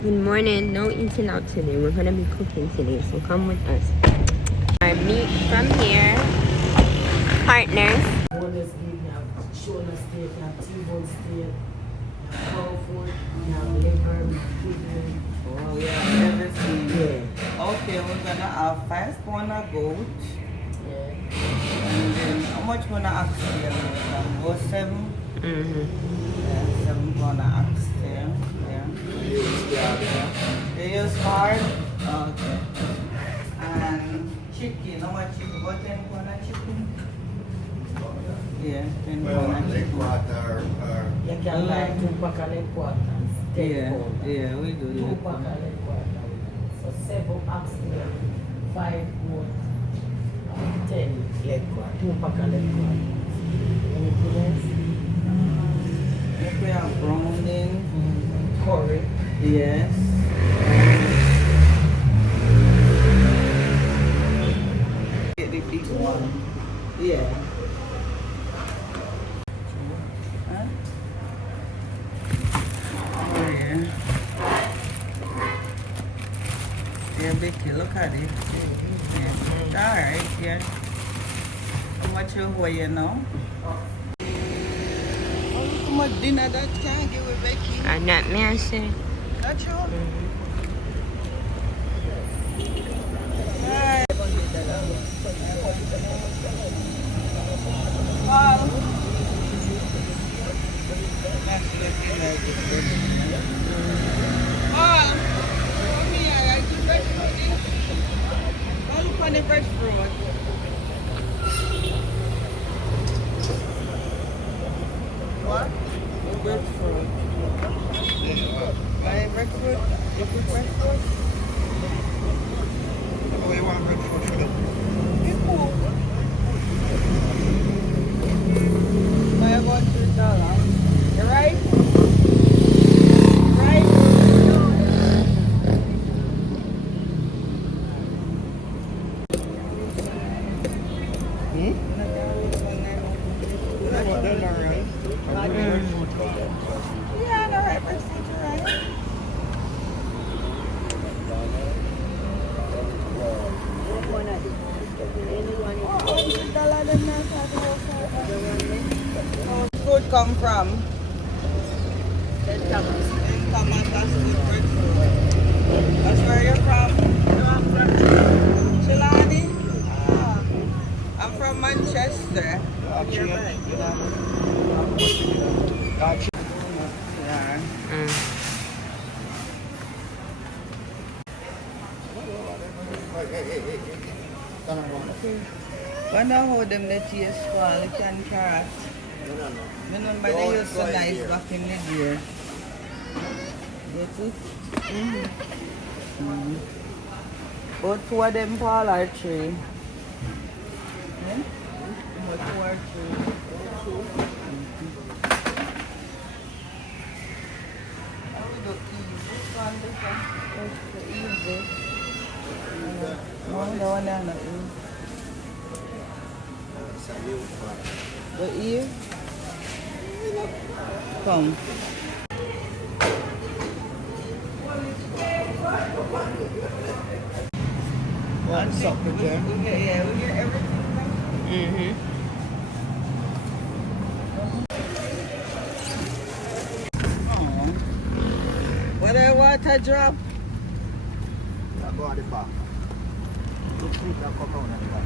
Good morning. No eating out today. We're gonna be cooking today, so come with us. Our meat from here, partners. Boneless beef, you have shoulder steak, you have T-bone steak, you have cow foot, you have liver, kidney. Oh yeah, everything. Yeah. Okay, we're gonna have 5 pound of goat. Yeah. And then how much wanna oxtail? About 7? Yeah, 7 pound of oxtail. Yeah. They use hard? Okay. And chicken, how much chicken? About 10 pound of chicken? Yeah, 10 pound of chicken. You can buy 2 pack of leg quarters, 10 Yeah, pound. yeah, we do 2 that. pack of leg quarters. So 7 oxtail, 5 goat, 10 leg quarters, 2 pack of leg quarters. Anything else? If we have browning. Curry. Yes. Get the big one. Yeah. Huh? Oh yeah. Yeah, Becky, look at it. Yeah. Alright, yeah. How much you weigh now? Oh, look how much dinner that can give with Becky. I'm not messing. That's you. Hi. Paul. Paul, come here. I do breadfruit. Oh, look on the breadfruit. What? The breadfruit. Buy breadfruit? You put breadfruit? Oh, you want breadfruit for them? You cook. Buy about $3. You right? Right? What they're not right. Yeah, the right breadfruit, you right? Food come from? St. Thomas. St. Thomas, that's good breadfruit. That's where you're from? I'm from Chilani. Ah, I'm from Manchester. Yeah. But now how them the taste fall, you can carrot. Remember they used to nice back in the day. Get it? But 2 of them fall or 3? Yeah? But 2 or 3? How we do easy? This one, this easy. No, the one there not easy. The ear? Come. One supper there. Yeah, we get everything. Oh. What a water drop. I go at the back. Look, that come down at the back.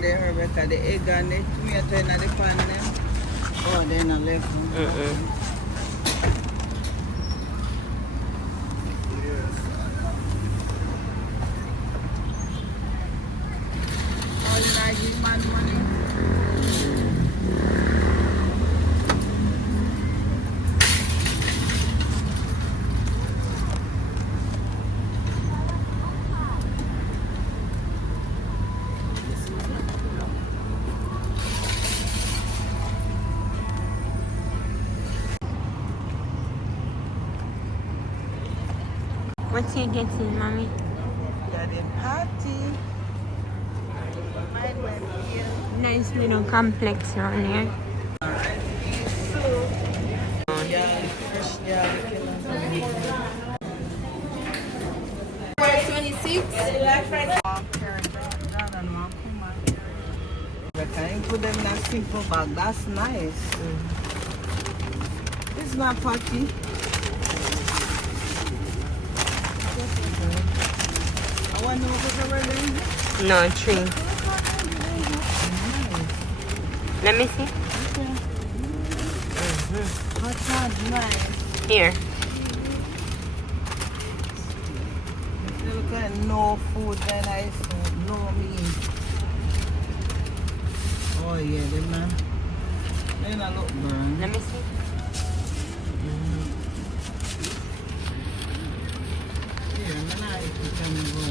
There, Rebecca, the egg and the tomato in the pan there. Oh, they're not left. Oh, you like this man money? Once you get in, mommy. Yeah, the party. Mine went here. Nice little complex around here. Alright, so. Yeah, fresh, yeah. 26. We can put them in a simple bag. That's nice. It's not party. I wonder what was already. No, 3. Let me see. What's that? Nice. Here. If you look at no food, then I saw no meat. Oh yeah, they not look burn. Let me see. Here, I'm not if you can go.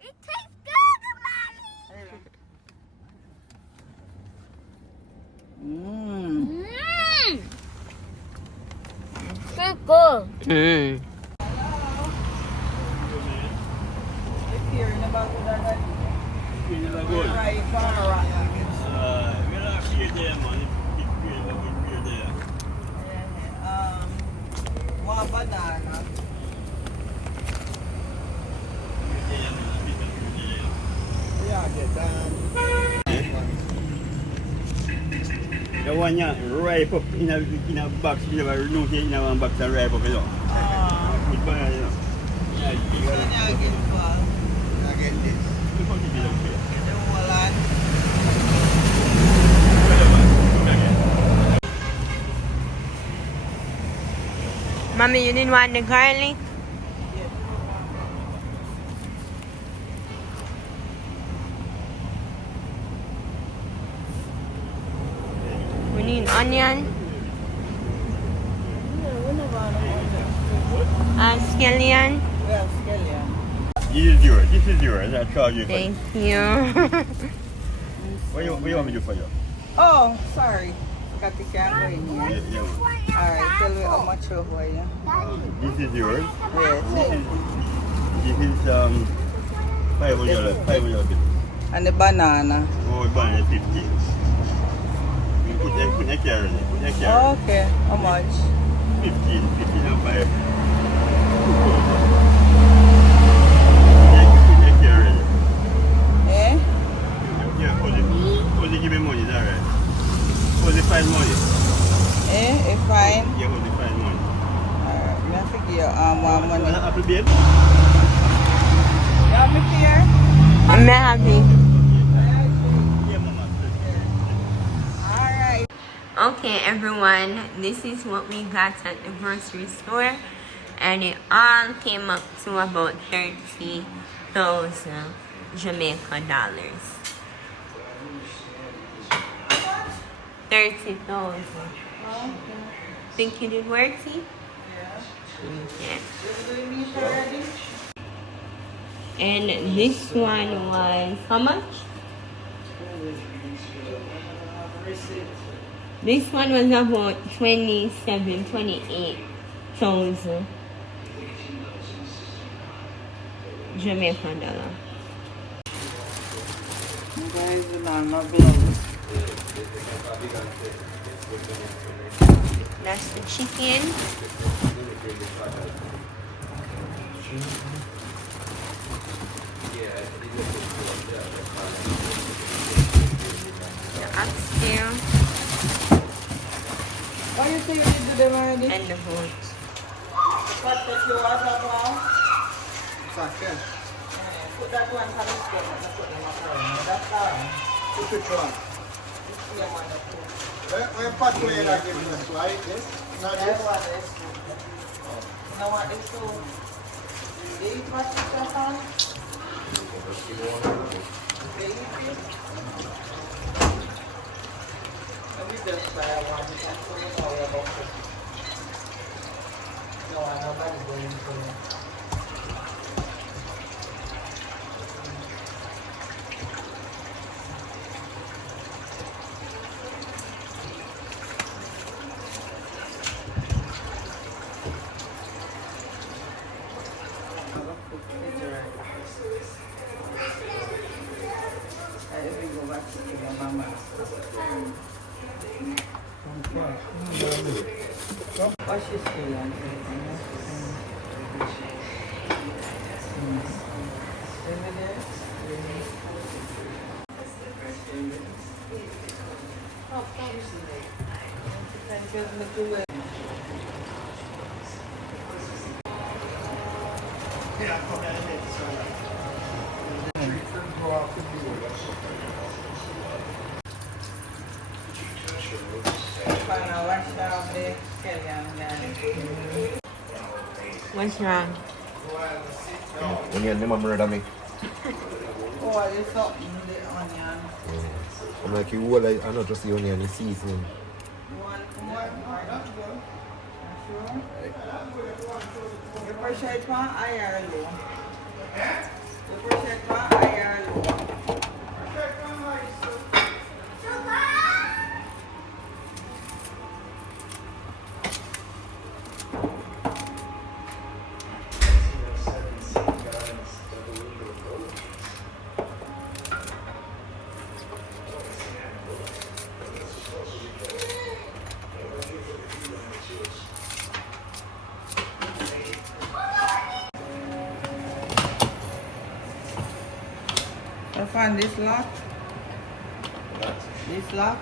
It tastes good, Mmm. So good. Hearing about that. Right, more banana. Yeah, get done. The one you ripe up in a box, you never know in a one box and ripe up, you know. With banana, you know. Yeah, you So now get far. I get this. look how it is up here. Get the whole lot. Mommy, you didn't want the garlic? We need onion. Scallion. We have scallion. This is yours. This is yours. I charge you for it. Thank you. What do you want me to do for you? Oh, sorry. Got the camera in here. Yeah. Alright, tell me how much you for you. This is yours. Yes. This is 500. 500. And the banana. Oh, banana 50. You put a carrot. Put a Oh, carrot. okay. How much? 15 and 5. Eh? Yeah, only give me money, is that right? Only find money. Eh? If fine? Yeah, only find money. Alright, me have to give you more money. Wanna apple babe? You have me here? I'm happy. Yeah, mama. Alright. Okay, everyone, this is what we got at the grocery store, and it all came up to about 30,000 Jamaica dollars. 30,000. Think you did worth it? Yeah. And this one was how much? This one was about 28,000 Jamaican dollar. Guys, you know, my bills. That's the chicken. The oxtail Why you say you need to do them already? and the goat. What that you want as well? Second. Put that one for the skin and put them macaroni. That's fine. Put which one? Yeah, one of two. Where part where you are giving us, right? This? Not I this? want this. I want this too. They eat what you just on? They eat this? Let me just try one. I'm so sorry about this. No, nobody's going to. What's she still on? What's wrong? Onion, them murder me. Oh, there's something in the onion. I'm like, you all, I not just the onion, the seasoning. You want more? Sure. The pressure is on high or low? The pressure is on high or low? I find this lock. This lock.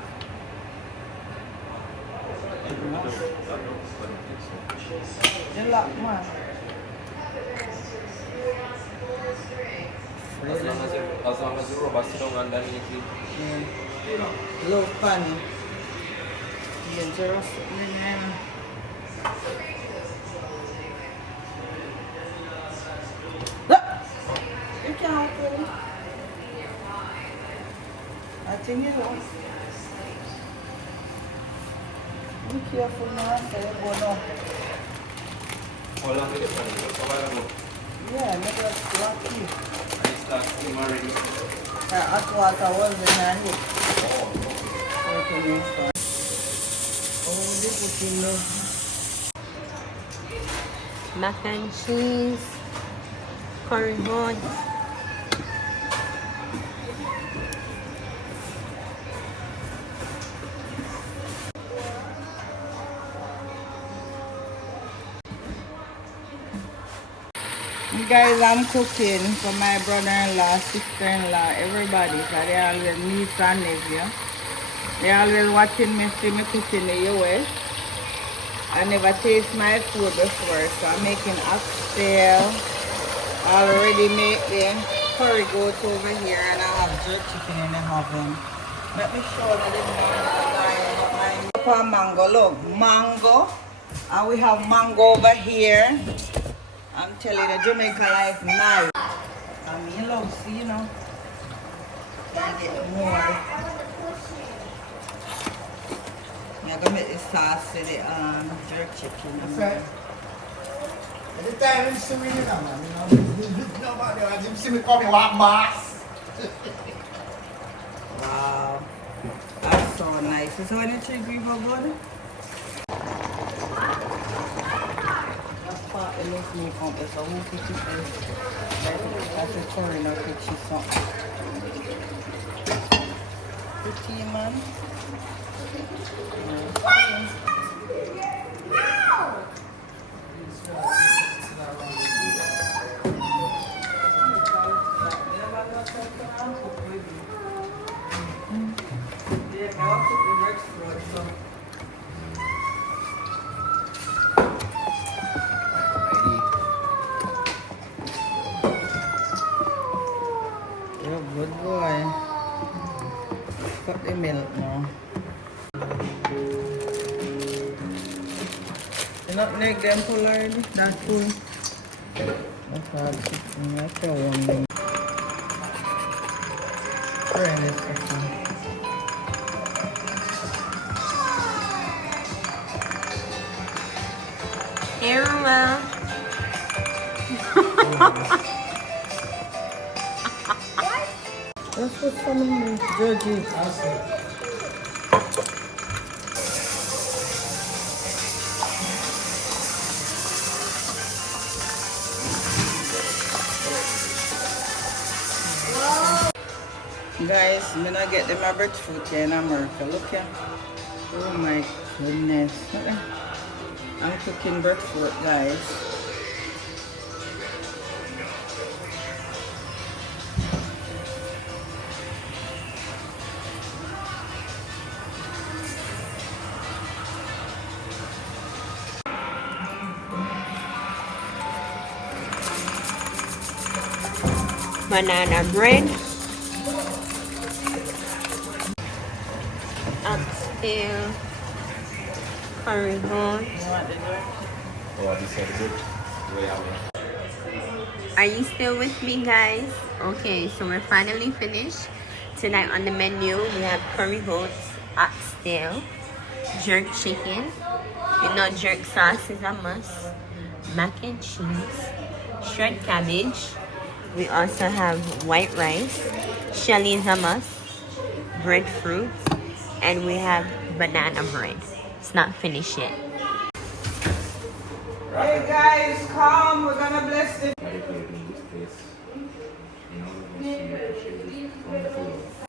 The lock, man. As long as the rubber sit down underneath it. Yeah. Low funny. Dangerous. You can't open it. I think you know. Be careful now, so you go now. How long will it take? How long? Yeah, make it rocky. I start steam already. Hot water was in her head. Okay, start. Oh, they put in the Mac and cheese, curry bun. guys, I'm cooking for my brother-in-law, sister-in-law, everybody. So they always niece and nephew. They always watching me see me cook in the US. I never taste my food before, so I'm making oxtail. I already made the curry goat over here, and I have jerk chicken in the oven. Let me show you the mango. Look, mango. And we have mango over here. I'm telling you, Jamaica life nice. I mean, love, see, you know. Can get more. I'm gonna make the sauce with the jerk chicken. Okay. At the time, you see me, you know, man. Nobody, you see me coming walk boss. Wow. That's so nice. So when you check green for good? It looks me from it's a whole kitchen first. That's a curry now kitchen something. Pretty man. Good boy. Cut the milk now. You not make them full already? That full? That's hard chicken. That's your one thing. Try this second. Here, well. Let's put some in the jerky. Guys, I'm gonna get them a breadfruit here in America. Look here. Oh my goodness. I'm cooking breadfruit, guys. Banana bread. Oxtail. Curry goat. Are you still with me, guys? Okay, so we're finally finished. Tonight on the menu, we have curry goats, oxtail, jerk chicken. You know jerk sauce is a must. Mac and cheese, shred cabbage. We also have white rice, shelly is a must, breadfruit, and we have banana bread. It's not finished yet. Hey guys, come. We're gonna bless the.